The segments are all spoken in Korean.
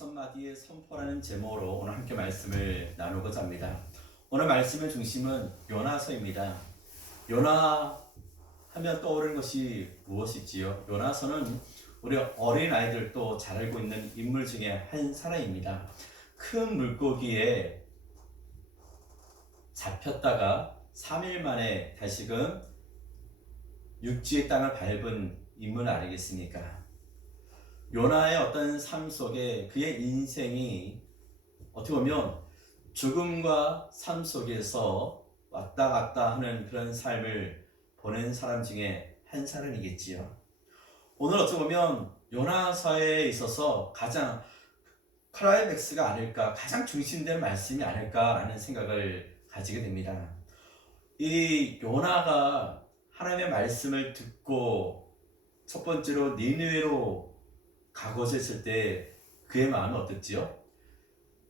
5마디의 선포라는 제목으로 오늘 함께 말씀을 나누고자 합니다. 오늘 말씀의 중심은 요나서입니다. 요나 하면 떠오르는 것이 무엇이지요? 요나서는 우리 어린 아이들도 잘 알고 있는 인물 중에 한 사람입니다. 큰 물고기에 잡혔다가 3일 만에 다시금 육지의 땅을 밟은 인물 아니겠습니까? 요나의 어떤 삶 속에 그의 인생이 어떻게 보면 죽음과 삶 속에서 왔다 갔다 하는 그런 삶을 보낸 사람 중에 한 사람이겠지요. 오늘 어찌 보면 요나서에 있어서 가장 클라이맥스가 아닐까, 가장 중심된 말씀이 아닐까라는 생각을 가지게 됩니다. 이 요나가 하나님의 말씀을 듣고 첫 번째로 니느웨로 가고자 했을 때 그의 마음이 어땠지요?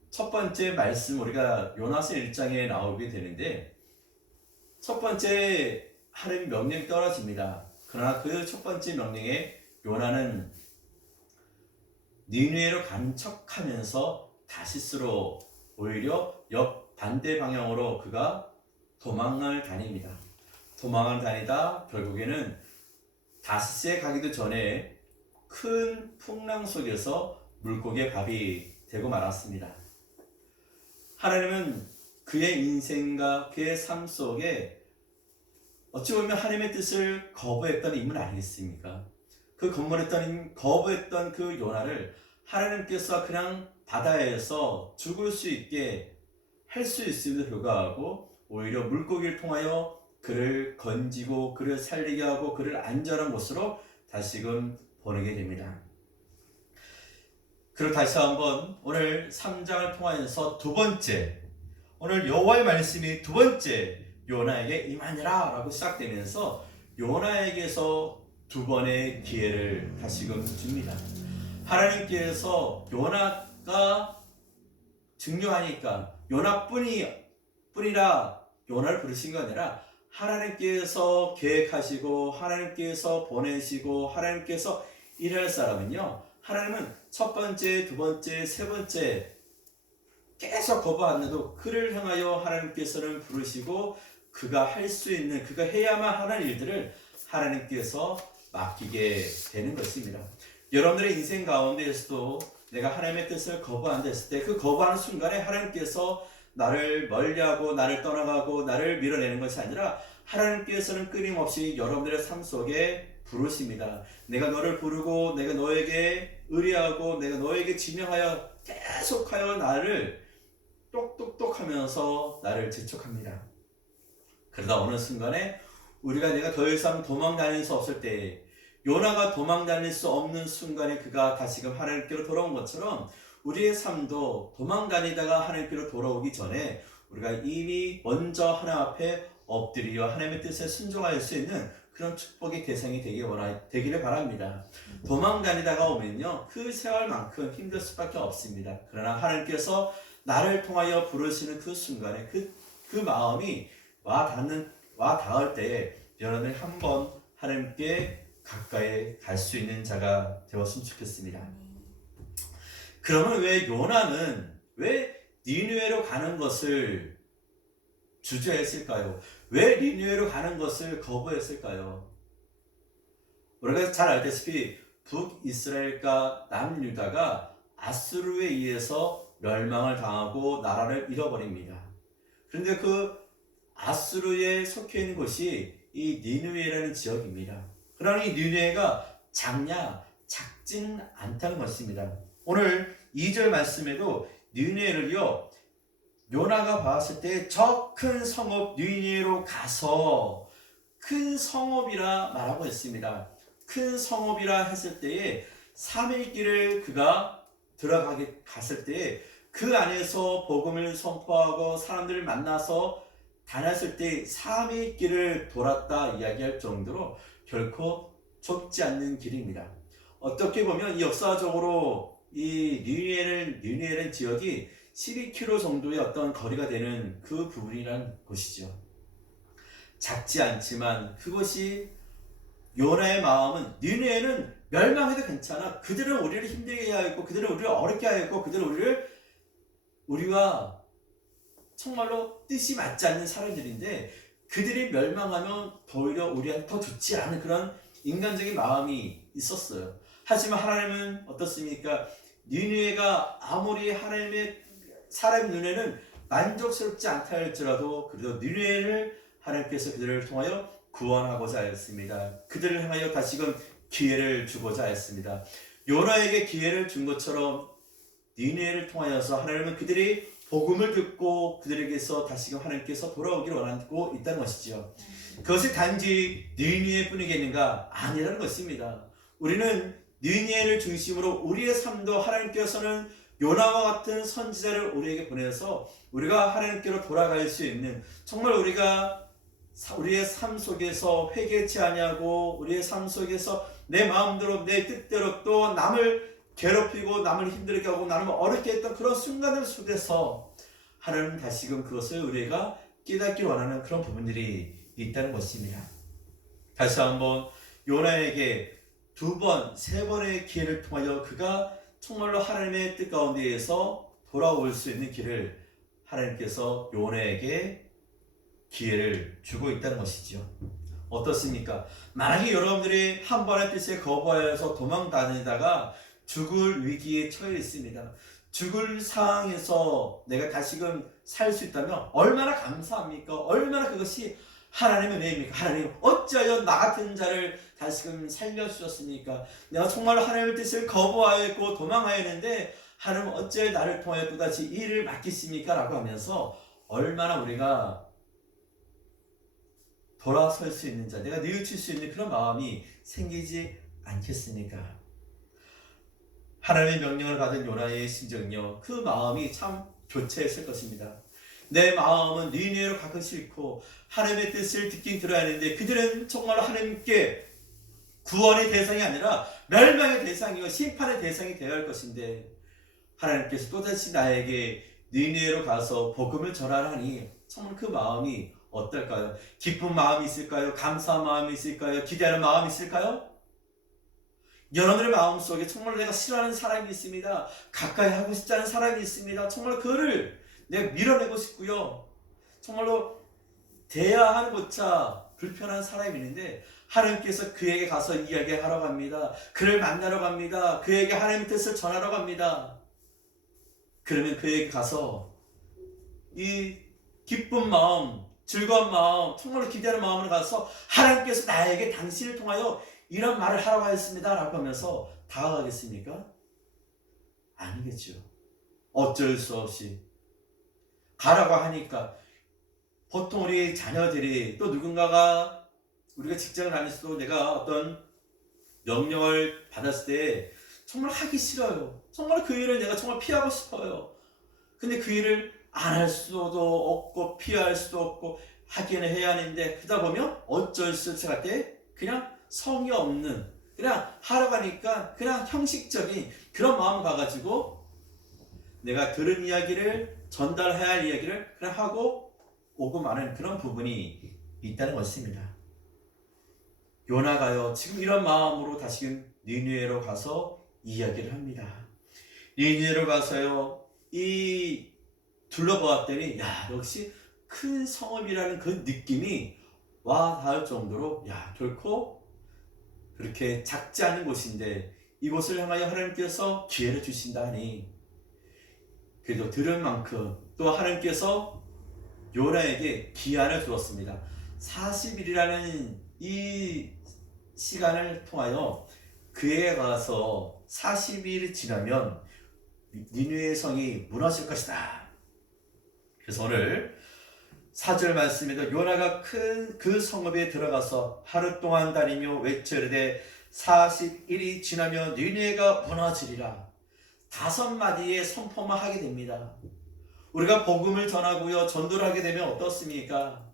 첫 번째 말씀 우리가 요나서 1장에 나오게 되는데 첫 번째 하나님 명령이 떨어집니다. 그러나 그 첫 번째 명령에 요나는 니느웨로 간 척하면서 다시스로 오히려 역반대 방향으로 그가 도망을 다닙니다. 도망을 다니다 결국에는 다시스에 가기도 전에 큰 풍랑 속에서 물고기의 밥이 되고 말았습니다. 하나님은 그의 인생과 그의 삶 속에 어찌 보면 하나님의 뜻을 거부했던 인물 아니겠습니까? 그 거부했던 그 요나를 하나님께서 그냥 바다에서 죽을 수 있게 할 수 있음에도 불구하고 오히려 물고기를 통하여 그를 건지고 그를 살리게 하고 그를 안전한 곳으로 다시금 보내게 됩니다. 그리고 다시 한번 오늘 3장을 통하여서 두 번째, 오늘 여호와의 말씀이 두 번째 요나에게 임하니라 라고 시작되면서 요나에게서 두 번의 기회를 다시금 줍니다. 하나님께서 요나가 중요하니까 요나뿐이라 요나를 부르신 게 아니라 하나님께서 계획하시고 하나님께서 보내시고 하나님께서 일할 사람은요, 하나님은 첫 번째, 두 번째, 세 번째 계속 거부 안 해도 그를 향하여 하나님께서는 부르시고 그가 할 수 있는, 그가 해야만 하는 일들을 하나님께서 맡기게 되는 것입니다. 여러분들의 인생 가운데에서도 내가 하나님의 뜻을 거부한다 했을 때 그 거부하는 순간에 하나님께서 나를 멀리하고 나를 떠나가고 나를 밀어내는 것이 아니라 하나님께서는 끊임없이 여러분들의 삶 속에 부르십니다. 내가 너를 부르고 내가 너에게 의뢰하고 내가 너에게 지명하여 계속하여 나를 똑똑똑 하면서 나를 재촉합니다. 그러다 어느 순간에 내가 더 이상 도망 다닐 수 없을 때 요나가 도망 다닐 수 없는 순간에 그가 다시금 하나님께로 돌아온 것처럼 우리의 삶도 도망 다니다가 하나님께로 돌아오기 전에 우리가 이미 먼저 하나님 앞에 엎드려 하나님의 뜻에 순종할 수 있는 그런 축복의 대상이 되기를 바랍니다. 도망 다니다가 오면요, 그 세월만큼 힘들 수밖에 없습니다. 그러나 하나님께서 나를 통하여 부르시는 그 순간에 그 마음이 와 닿을 때에 여러분이 한번 하나님께 가까이 갈 수 있는 자가 되었으면 좋겠습니다. 그러면 왜 요나는 왜 니느웨로 가는 것을 주저했을까요? 왜 니느웨로 가는 것을 거부했을까요? 우리가 잘 알다시피 북이스라엘과 남유다가 아수르에 의해서 멸망을 당하고 나라를 잃어버립니다. 그런데 그 아수르에 속해 있는 곳이 이 니느웨라는 지역입니다. 그러나 이 니느웨가 작지는 않다는 것입니다. 오늘 2절 말씀에도 니느웨를요, 요나가 봤을 때 저 큰 성읍 니느웨로 가서 큰 성읍이라 말하고 있습니다. 큰 성읍이라 했을 때에 3일 길을 그가 갔을 때에 그 안에서 복음을 선포하고 사람들을 만나서 다녔을 때 3일 길을 돌았다 이야기할 정도로 결코 좁지 않는 길입니다. 어떻게 보면 역사적으로 이 니느웨라는 지역이 12km 정도의 어떤 거리가 되는 그 부분이라는 곳이죠. 작지 않지만 그것이 요나의 마음은 니느웨는 멸망해도 괜찮아. 그들은 우리를 힘들게 하였고, 그들은 우리를 어렵게 하였고, 그들은 우리와 정말로 뜻이 맞지 않는 사람들인데, 그들이 멸망하면 오히려 우리한테 더 좋지 않은 그런 인간적인 마음이 있었어요. 하지만 하나님은 어떻습니까? 니느웨가 아무리 하나님의 사람 눈에는 만족스럽지 않다 할지라도 그래도 니느웨를 하나님께서 그들을 통하여 구원하고자 하였습니다. 그들을 향하여 다시금 기회를 주고자 하였습니다. 요나에게 기회를 준 것처럼 니느웨를 통하여서 하나님은 그들이 복음을 듣고 그들에게서 다시금 하나님께서 돌아오기를 원하고 있다는 것이죠. 그것이 단지 니느웨 뿐이겠는가? 아니라는 것입니다. 우리는 니느웨를 중심으로 우리의 삶도 하나님께서는 요나와 같은 선지자를 우리에게 보내서 우리가 하나님께로 돌아갈 수 있는, 정말 우리가 우리의 삶 속에서 회개치 아니하고 우리의 삶 속에서 내 마음대로 내 뜻대로 또 남을 괴롭히고 남을 힘들게 하고 남을 어렵게 했던 그런 순간들 속에서 하나님은 다시금 그것을 우리가 깨닫기 원하는 그런 부분들이 있다는 것입니다. 다시 한번 요나에게 2번, 3번의 기회를 통하여 그가 정말로 하나님의 뜻 가운데에서 돌아올 수 있는 길을 하나님께서 요나에게 기회를 주고 있다는 것이죠. 어떻습니까? 만약에 여러분들이 한 번의 뜻에 거부하여서 도망 다니다가 죽을 위기에 처해 있습니다. 죽을 상황에서 내가 다시금 살 수 있다면 얼마나 감사합니까? 얼마나 그것이 하나님의 은혜입니까? 하나님 어찌하여 나 같은 자를 다시금 살려주셨습니까? 내가 정말 하나님의 뜻을 거부하였고 도망하였는데 하나님 어찌하여 나를 통하여 또다시 이 일을 맡기십니까? 라고 하면서 얼마나 우리가 돌아설 수 있는 자, 내가 뉘우칠 수 있는 그런 마음이 생기지 않겠습니까? 하나님의 명령을 받은 요나의 심정요, 그 마음이 참 교체했을 것입니다. 내 마음은 니느웨로 가기 싫고 하나님의 뜻을 듣긴 들어야 하는데 그들은 정말 하나님께 구원의 대상이 아니라 멸망의 대상이고 심판의 대상이 되어야 할 것인데 하나님께서 또다시 나에게 니느웨로 가서 복음을 전하라니 정말 그 마음이 어떨까요? 기쁜 마음이 있을까요? 감사한 마음이 있을까요? 기대하는 마음이 있을까요? 여러분들의 마음속에 정말 내가 싫어하는 사람이 있습니다. 가까이 하고 싶지 않은 사람이 있습니다. 정말 그를 내가 밀어내고 싶고요. 정말로 대화하는 것자 불편한 사람이 있는데 하나님께서 그에게 가서 이야기하러 갑니다. 그를 만나러 갑니다. 그에게 하나님의 뜻을 전하러 갑니다. 그러면 그에게 가서 이 기쁜 마음, 즐거운 마음, 정말로 기대하는 마음으로 가서 하나님께서 나에게 당신을 통하여 이런 말을 하라고 하였습니다 라고 하면서 다가가겠습니까? 아니겠죠. 어쩔 수 없이 가라고 하니까 보통 우리 자녀들이 또 누군가가 우리가 직장을 다녔어도 내가 어떤 명령을 받았을 때 정말 하기 싫어요. 정말 그 일을 내가 정말 피하고 싶어요. 근데 그 일을 안 할 수도 없고 피할 수도 없고 하기는 해야 하는데 그러다 보면 어쩔 수 없이 할 때 그냥 성의 없는 그냥 하러 가니까 그냥 형식적인 그런 마음 가가지고 내가 들은 이야기를 전달해야 할 이야기를 그냥 하고 오고 마는 그런 부분이 있다는 것입니다. 요나가요 지금 이런 마음으로 다시금 니느웨로 가서 이야기를 합니다. 니느웨로 가서요 이 둘러보았더니 야 역시 큰 성읍이라는 그 느낌이 와 닿을 정도로 야 결코 그렇게 작지 않은 곳인데 이곳을 향하여 하나님께서 기회를 주신다니 그래도 들은 만큼 또 하나님께서 요나에게 기한을 주었습니다. 40일이라는 이 시간을 통하여 그에 가서 40일이 지나면 니느웨 성이 무너질 것이다. 그래서 오늘 4절 말씀에도 요나가 큰 그 성읍에 들어가서 하루 동안 다니며 외쳐 이르되 40일이 지나면 니느웨가 무너지리라. 5마디의 선포만 하게 됩니다. 우리가 복음을 전하고요 전도를 하게 되면 어떻습니까?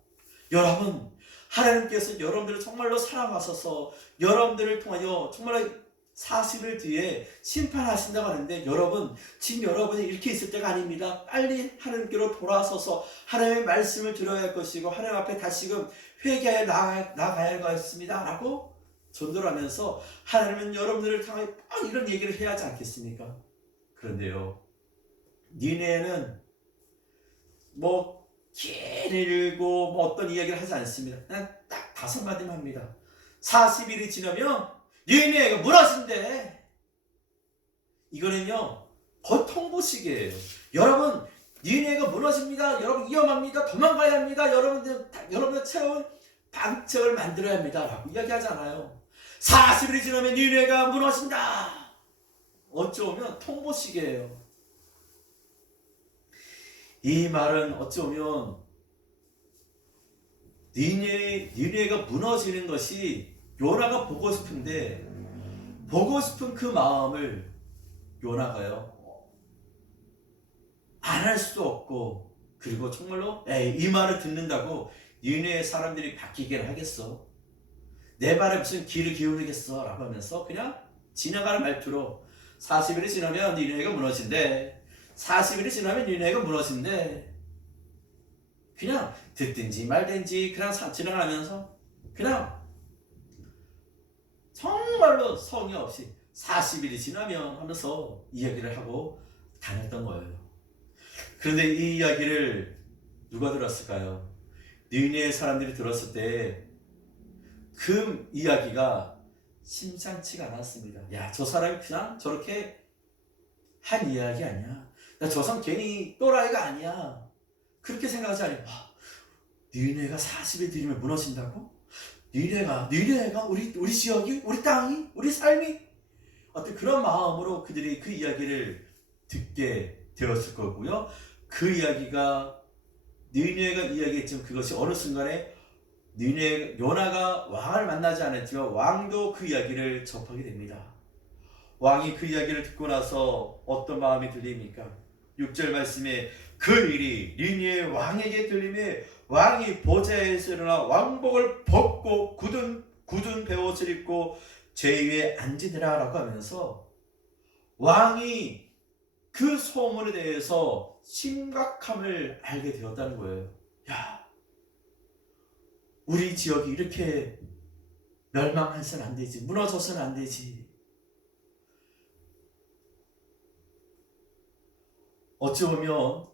여러분 하나님께서 여러분들을 정말로 사랑하셔서 여러분들을 통하여 정말 40일 뒤에 심판하신다고 하는데 여러분 지금 여러분이 이렇게 있을 때가 아닙니다. 빨리 하나님께로 돌아서서 하나님의 말씀을 들어야 할 것이고 하나님 앞에 다시금 회개하여 나아가야 할 것입니다 라고 전도를 하면서 하나님은 여러분들을 향해 막 이런 얘기를 해야 하지 않겠습니까? 그런데요, 니네는 뭐 길을 읽고 뭐 어떤 이야기를 하지 않습니다. 그냥 딱 5마디만 합니다. 40일이 지나면 니네가 무너진대. 이거는요, 거의 통보식이에요. 여러분, 니네가 무너집니다. 여러분 위험합니다. 도망가야 합니다. 여러분들 채운 방책을 만들어야 합니다. 라고 이야기하잖아요. 40일이 지나면 니네가 무너진다. 어쩌면 통보식이에요. 이 말은 어쩌면 니네가 무너지는 것이 요나가 보고 싶은데, 보고 싶은 그 마음을 요나가요 안 할 수도 없고, 그리고 정말로 이 말을 듣는다고 니네 사람들이 바뀌기를 하겠어? 내 말에 무슨 귀를 기울이겠어? 라고 하면서 그냥 지나가는 말투로 40일이 지나면 니네가 무너진대. 40일이 지나면 니네가 무너진대. 그냥 듣든지 말든지 그냥 지나가면서 그냥 정말로 성의 없이 40일이 지나면 하면서 이야기를 하고 다녔던 거예요. 그런데 이 이야기를 누가 들었을까요? 니네 사람들이 들었을 때 그 이야기가 심상치가 않았습니다. 야, 저 사람이 그냥 저렇게 한 이야기 아니야. 나 저 사람 괜히 또라이가 아니야. 그렇게 생각하지 않아요. 니네가 40일 뒤면 무너진다고? 니네가 우리 지역이, 우리 땅이, 우리 삶이, 어떤 그런 마음으로 그들이 그 이야기를 듣게 되었을 거고요. 그 이야기가 니네가 이야기했지만 그것이 어느 순간에 요나가 왕을 만나지 않았지만 왕도 그 이야기를 접하게 됩니다. 왕이 그 이야기를 듣고 나서 어떤 마음이 들립니까? 6절 말씀에 그 일이 니네의 왕에게 들림에 왕이 보좌에서 일어나 왕복을 벗고 굳은 베옷을 입고 제 위에 앉으니라 라고 하면서 왕이 그 소문에 대해서 심각함을 알게 되었다는 거예요. 야, 우리 지역이 이렇게 멸망해서는 안 되지. 무너져서는 안 되지. 어찌 보면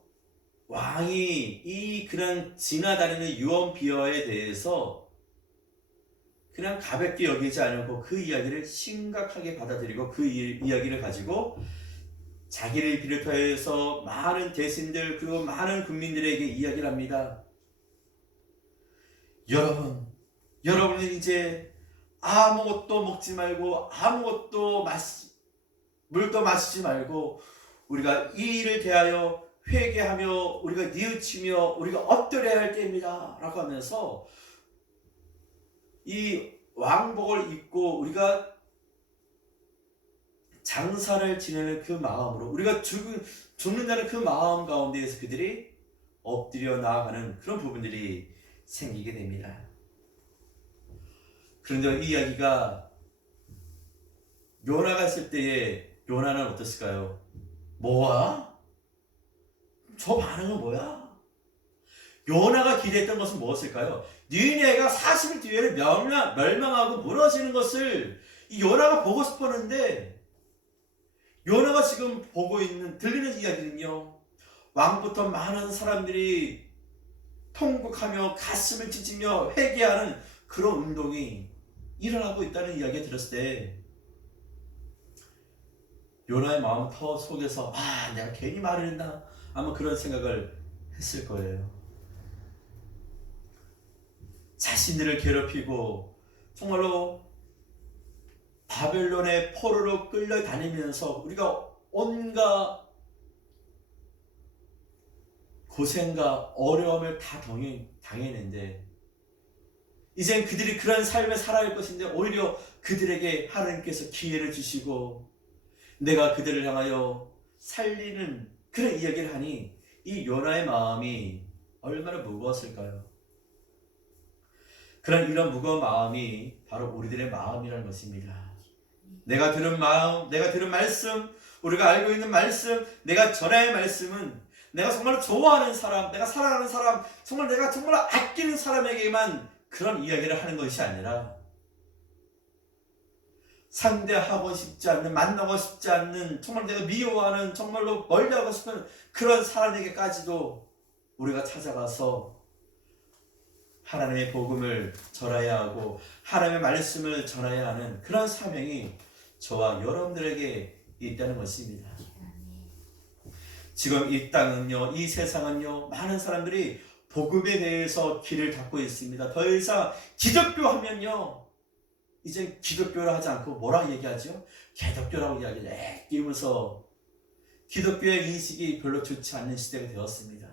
왕이 이 그냥 지나다니는 유언비어에 대해서 그냥 가볍게 여기지 않고 그 이야기를 심각하게 받아들이고 그 이야기를 가지고 자기를 비롯해서 많은 대신들 그리고 많은 국민들에게 이야기를 합니다. 여러분은 이제 아무것도 먹지 말고 물도 마시지 말고 우리가 이 일을 대하여 회개하며 우리가 뉘우치며 우리가 엎드려야 할 때입니다 라고 하면서 이 왕복을 입고 우리가 장사를 지내는 그 마음으로 우리가 죽는다는 그 마음 가운데에서 그들이 엎드려 나아가는 그런 부분들이 생기게 됩니다. 그런데 이 이야기가 요나가 있을 때에 요나는 어땠을까요? 뭐야? 저 반응은 뭐야? 요나가 기대했던 것은 무엇일까요? 니네가 40일 뒤에는 멸망하고 무너지는 것을 이 요나가 보고 싶었는데 요나가 지금 들리는 이야기는요, 왕부터 많은 사람들이 통곡하며 가슴을 찢으며 회개하는 그런 운동이 일어나고 있다는 이야기를 들었을 때 요나의 마음 터 속에서 내가 괜히 말을 했나 아마 그런 생각을 했을 거예요. 자신들을 괴롭히고 정말로 바벨론의 포로로 끌려다니면서 우리가 온갖 고생과 어려움을 다 당했는데 이젠 그들이 그런 삶을 살아갈 것인데 오히려 그들에게 하나님께서 기회를 주시고 내가 그들을 향하여 살리는 그런 이야기를 하니 이 요나의 마음이 얼마나 무거웠을까요? 이런 무거운 마음이 바로 우리들의 마음이라는 것입니다. 내가 들은 마음, 내가 들은 말씀, 우리가 알고 있는 말씀, 내가 전할 말씀은 내가 정말 좋아하는 사람, 내가 사랑하는 사람, 내가 정말 아끼는 사람에게만 그런 이야기를 하는 것이 아니라 상대하고 싶지 않는, 만나고 싶지 않는, 정말 내가 미워하는, 정말로 멀리하고 싶은 그런 사람에게까지도 우리가 찾아가서 하나님의 복음을 전해야 하고 하나님의 말씀을 전해야 하는 그런 사명이 저와 여러분들에게 있다는 것입니다. 지금 이 땅은요, 이 세상은요, 많은 사람들이 복음에 대해서 길을 닫고 있습니다. 더 이상 기독교 하면요, 이제 기독교를 하지 않고 뭐라고 얘기하죠? 개독교라고 이야기해요. 끼면서 기독교의 인식이 별로 좋지 않는 시대가 되었습니다.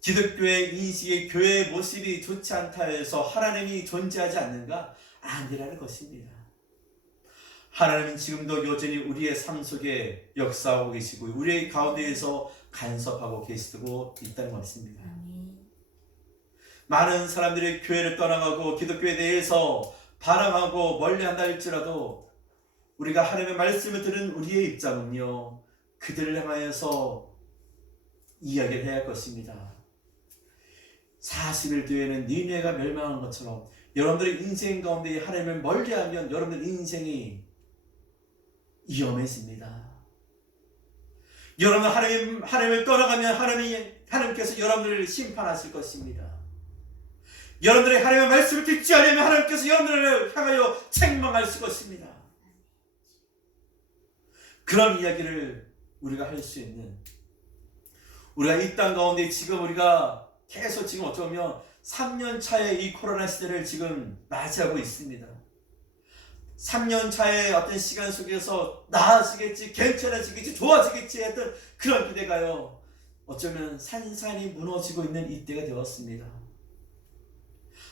기독교의 인식의 교회의 모습이 좋지 않다 해서 하나님이 존재하지 않는가? 아니라는 것입니다. 하나님은 지금도 여전히 우리의 삶 속에 역사하고 계시고 우리의 가운데에서 간섭하고 계시고 있다는 것입니다. 많은 사람들이 교회를 떠나가고 기독교에 대해서 반항하고 멀리한다 할지라도 우리가 하나님의 말씀을 들은 우리의 입장은요, 그들을 향하여서 이야기를 해야 할 것입니다. 40일 뒤에는 니네가 멸망한 것처럼 여러분들의 인생 가운데 하나님을 멀리하면 여러분들 인생이 위험해집니다. 여러분 하나님을 떠나가면 하나님께서 여러분들을 심판하실 것입니다. 여러분들의 하나님의 말씀을 듣지 않으면 하나님께서 여러분들을 향하여 책망하실 것입니다. 그런 이야기를 우리가 할 수 있는, 우리가 이 땅 가운데 지금 우리가 계속 지금 어쩌면 3년 차의 이 코로나 시대를 지금 맞이하고 있습니다. 3년 차의 어떤 시간 속에서 나아지겠지, 괜찮아지겠지, 좋아지겠지 했던 그런 기대가요, 어쩌면 산산이 무너지고 있는 이때가 되었습니다.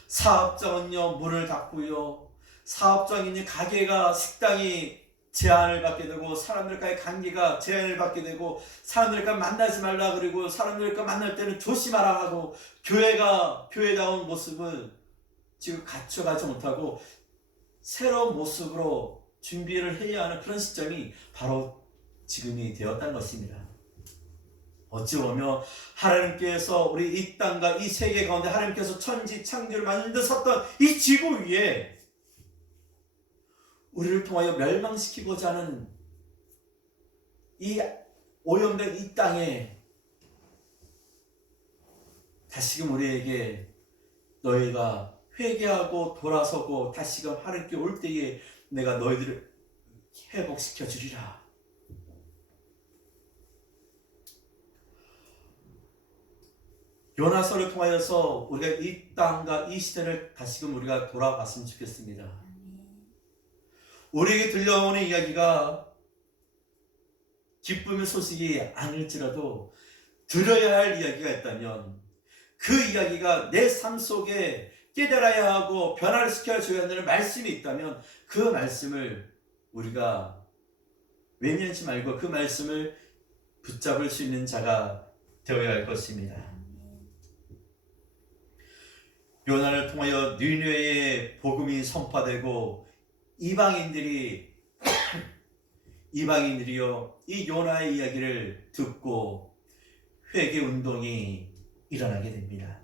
사업장은요, 문을 닫고요, 사업장이니 가게가, 식당이 제한을 받게 되고 사람들과의 관계가 제한을 받게 되고 사람들과 만나지 말라 그리고 사람들과 만날 때는 조심하라 하고 교회다운 모습을 지금 갖춰가지 못하고 새로운 모습으로 준비를 해야 하는 그런 시점이 바로 지금이 되었다는 것입니다. 어찌 보면 하나님께서 우리 이 땅과 이 세계 가운데 하나님께서 천지 창조를 만드셨던 이 지구 위에 우리를 통하여 멸망시키고자 하는 이 오염된 이 땅에 다시금 우리에게 너희가 회개하고 돌아서고 다시금 하나님께 올 때에 내가 너희들을 회복시켜 주리라. 요나서를 통하여서 우리가 이 땅과 이 시대를 다시금 우리가 돌아봤으면 좋겠습니다. 우리에게 들려오는 이야기가 기쁨의 소식이 아닐지라도 들어야 할 이야기가 있다면 그 이야기가 내 삶 속에 깨달아야 하고 변화를 시켜줘야 하는 말씀이 있다면 그 말씀을 우리가 외면하지 말고 그 말씀을 붙잡을 수 있는 자가 되어야 할 것입니다. 요나를 통하여 니느웨의 복음이 선포되고 이방인들이요 이 요나의 이야기를 듣고 회개 운동이 일어나게 됩니다.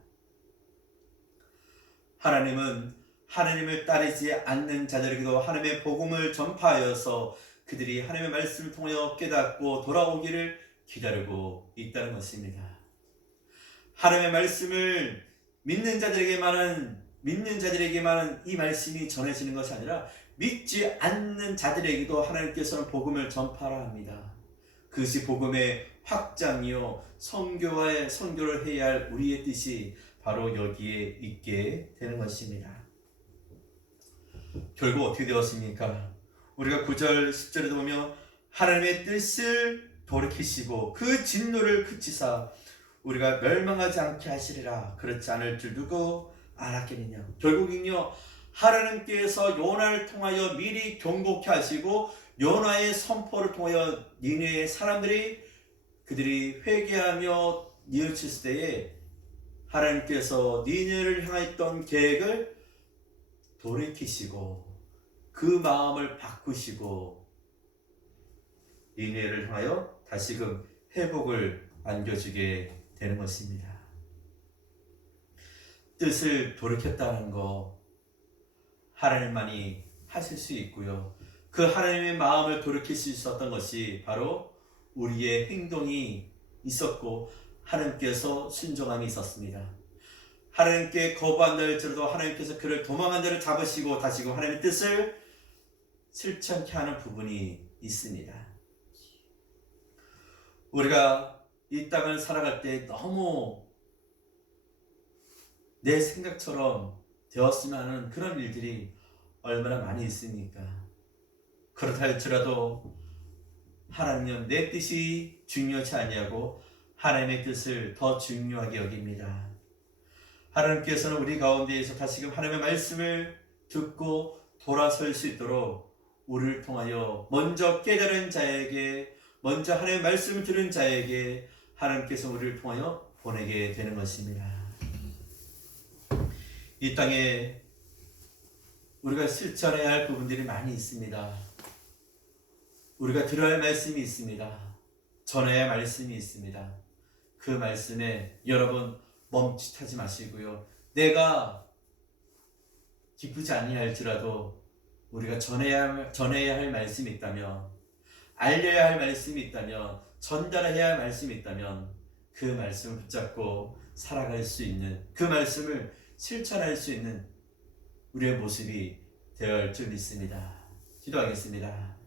하나님은 하나님을 따르지 않는 자들에게도 하나님의 복음을 전파하여서 그들이 하나님의 말씀을 통하여 깨닫고 돌아오기를 기다리고 있다는 것입니다. 하나님의 말씀을 믿는 자들에게만은 이 말씀이 전해지는 것이 아니라 믿지 않는 자들에게도 하나님께서는 복음을 전파하라 합니다. 그것이 복음의 확장이요 선교를 해야 할 우리의 뜻이 바로 여기에 있게 되는 것입니다. 결국 어떻게 되었습니까? 우리가 9절 10절에도 보면 하나님의 뜻을 돌이키시고 그 진노를 그치사 우리가 멸망하지 않게 하시리라. 그렇지 않을 줄 누구 알았겠느냐. 결국은요 하나님께서 요나를 통하여 미리 경고케 하시고 요나의 선포를 통하여 니느웨의 사람들이 그들이 회개하며 뉘우쳤을 때에 하나님께서 니느웨를 향했던 계획을 돌이키시고 그 마음을 바꾸시고 니느웨를 향하여 다시금 회복을 안겨주게 되는 것입니다. 뜻을 돌이켰다는 거 하나님만이 하실 수 있고요. 그 하나님의 마음을 돌이킬 수 있었던 것이 바로 우리의 행동이 있었고 하나님께서 순종함이 있었습니다. 하나님께 거부한다 할지라도 하나님께서 그를 도망한 자를 잡으시고 다시고 하나님의 뜻을 실천케 하는 부분이 있습니다. 우리가 이 땅을 살아갈 때 너무 내 생각처럼 되었으면 하는 그런 일들이 얼마나 많이 있습니까? 그렇다 할지라도 하나님은 내 뜻이 중요치 아니하고 하나님의 뜻을 더 중요하게 여깁니다. 하나님께서는 우리 가운데에서 다시금 하나님의 말씀을 듣고 돌아설 수 있도록 우리를 통하여 먼저 깨달은 자에게, 먼저 하나님의 말씀을 들은 자에게 하나님께서 우리를 통하여 보내게 되는 것입니다. 이 땅에 우리가 실천해야 할 부분들이 많이 있습니다. 우리가 들어야 할 말씀이 있습니다. 전해야 할 말씀이 있습니다. 그 말씀에 여러분 멈칫하지 마시고요. 내가 기쁘지 아니할지라도 우리가 전해야 할 말씀이 있다면, 알려야 할 말씀이 있다면, 전달해야 할 말씀이 있다면 그 말씀을 붙잡고 살아갈 수 있는, 그 말씀을 실천할 수 있는 우리의 모습이 되어야 할 줄 믿습니다. 기도하겠습니다.